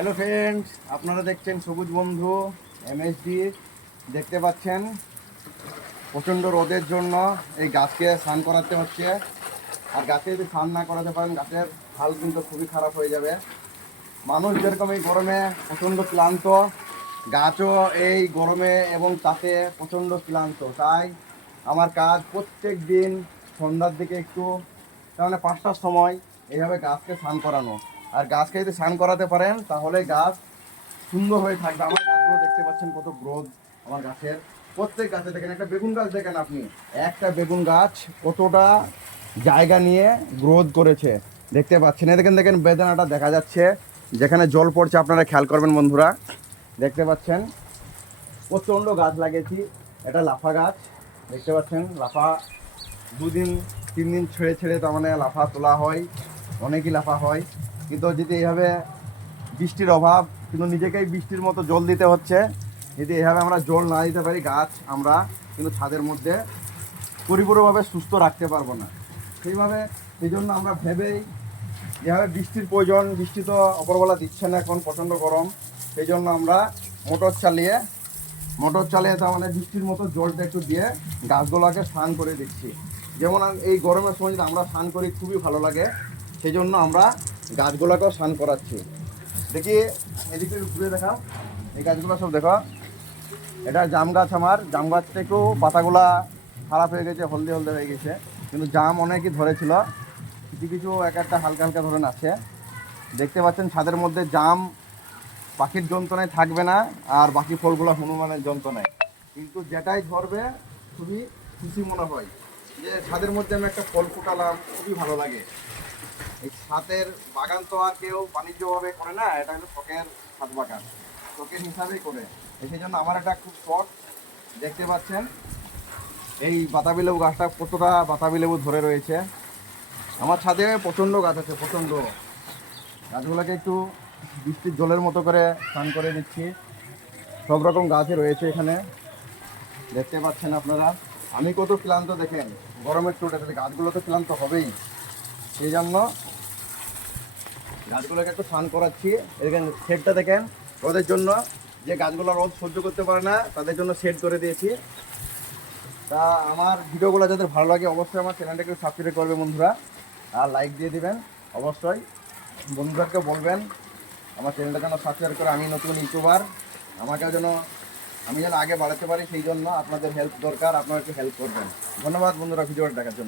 Hello friends আপনারা দেখছেন সবুজ বন্ধু এমএসডি দেখতে পাচ্ছেন? প্রচণ্ড রোদের জন্য এই গাছকে স্নান করাতে হচ্ছে। আর গাছে যদি স্নান না করাতে পারেন, গাছের হাল কিন্তু খুবই খারাপ হয়ে যাবে। মানুষ যেরকম এই গরমে প্রচণ্ড ক্লান্ত, গাছও এই গরমে এবং তাতে প্রচণ্ড ক্লান্ত। তাই আমার কাজ প্রত্যেক দিন সন্ধ্যার দিকে একটু, তার মানে পাঁচটার সময়, এইভাবে গাছকে স্নান করানো। আর গাছকে যদি স্নান করাতে পারেন, তাহলে গাছ সুন্দর হয়ে থাকবে। আমার গাছগুলো দেখতে পাচ্ছেন কত গ্রোথ আমার গাছের। প্রত্যেক গাছে দেখেন, একটা বেগুন গাছ দেখেন আপনি। একটা বেগুন গাছ কতটা জায়গা নিয়ে গ্রোথ করেছে। দেখতে পাচ্ছেন। দেখেন দেখেন, বেদানাটা দেখা যাচ্ছে। যেখানে জল পড়ছে, আপনারা খেয়াল করবেন বন্ধুরা। দেখতে পাচ্ছেন, প্রচণ্ড গাছ লাগিয়েছি। এটা লাফা গাছ। দেখতে পাচ্ছেন, লাফা দুদিন তিন দিন ছেড়ে ছেড়ে তার মানে লাফা তোলা হয়। অনেকই লাফা হয়। কিন্তু যদি এইভাবে বৃষ্টির অভাব, কিন্তু নিজেকেই বৃষ্টির মতো জল দিতে হচ্ছে, যদি এইভাবে আমরা জল না দিতে পারি, গাছ আমরা কিন্তু ছাদের মধ্যে পরিপূর্ণভাবে সুস্থ রাখতে পারব না। সেইভাবে সেই জন্য আমরা ভেবেই যেভাবে বৃষ্টির প্রয়োজন, বৃষ্টি তো অপরবেলা দিচ্ছে না এখন প্রচণ্ড গরম সেই জন্য আমরা মোটর চালিয়ে মোটর চালিয়ে তার মানে বৃষ্টির মতো জলটা একটু দিয়ে গাছগুলোকে স্নান করে দিচ্ছি। যেমন এই গরমের সময় আমরা স্নান করি, খুবই ভালো লাগে। সেই জন্য আমরা গাছগুলোকেও স্নান করাচ্ছি। দেখি, এদিকে ঘুরে দেখা। এই গাছগুলো সব দেখো। এটা জাম গাছ আমার। জাম গাছটা একটু পাতাগুলা খারাপ হয়ে গেছে, হলদে হলদে হয়ে গেছে। কিন্তু জাম অনেকই ধরেছিল। কিছু কিছু এক একটা হালকা হালকা ধরন আছে। দেখতে পাচ্ছেন ছাদের মধ্যে জাম পাখির যন্ত্রণায় থাকবে না আর বাকি ফলগুলো হনুমানের যন্ত্রণায়। কিন্তু যেটাই ধরবে, খুবই খুশি মনে হয় যে ছাদের মধ্যে আমি একটা ফল ফুটালাম, খুবই ভালো লাগে। এই ছাদের বাগান তো আর কেউ বাণিজ্যভাবে করে না, এটা হলো শখের ছাদ বাগান। শখের হিসাবেই করে। সেই জন্য আমার একটা খুব শখ। দেখতে পাচ্ছেন, এই বাতাবি লেবু গাছটা কতটা বাতাবি লেবু ধরে রয়েছে। আমার ছাদে প্রচণ্ড গাছ আছে, প্রচণ্ড। গাছগুলোকে একটু বৃষ্টির জলের মতো করে স্নান করে দিচ্ছি সব রকম গাছই রয়েছে এখানে। দেখতে পাচ্ছেন আপনারা। আমি কত ক্লান্ত দেখেন, গরমের চোটে গাছগুলো তো ক্লান্ত হবেই। সেই জন্য গাছগুলোকে একটু স্নান করাচ্ছি। এখানে শেডটা দেখেন। ওদের জন্য যে গাছগুলো রোদ সহ্য করতে পারে না, তাদের জন্য শেড করে দিয়েছি। তা আমার ভিডিওগুলো যাদের ভালো লাগে, অবশ্যই আমার চ্যানেলটাকে সাবস্ক্রাইব করবে বন্ধুরা। আর লাইক দিয়ে দিবেন, অবশ্যই। বন্ধুদেরকে বলবেন, আমার চ্যানেলটা যেন সাবস্ক্রাইব করে আমি নতুন ইউটিউবার। আমাকে যেন, আমি যেন আগে বাড়াতে পারি, সেই জন্য আপনাদের হেল্প দরকার, আপনারা একটু হেল্প করবেন। ধন্যবাদ বন্ধুরা, ভিডিওটা দেখার জন্য।